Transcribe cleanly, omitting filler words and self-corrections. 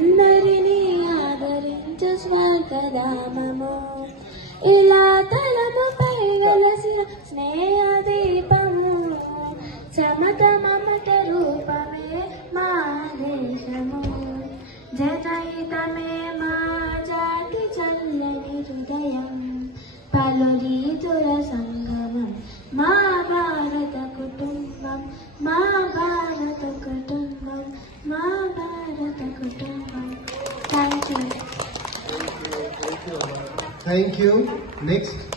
అందరినీ ఆదరించు స్వర్గధామము. ఇలా తలముపై వెలసిన స్నేహ దీపము, సమత మమత రూపమే మా దేశము. జనహితమే మా జాతి చల్లని హృదయం, పలు రీతుల సంగమం మా భారత కుటుంబం, మా భారత కుటుంబం, మా భారత కుటుంబం. Thank you. Thank you. Next.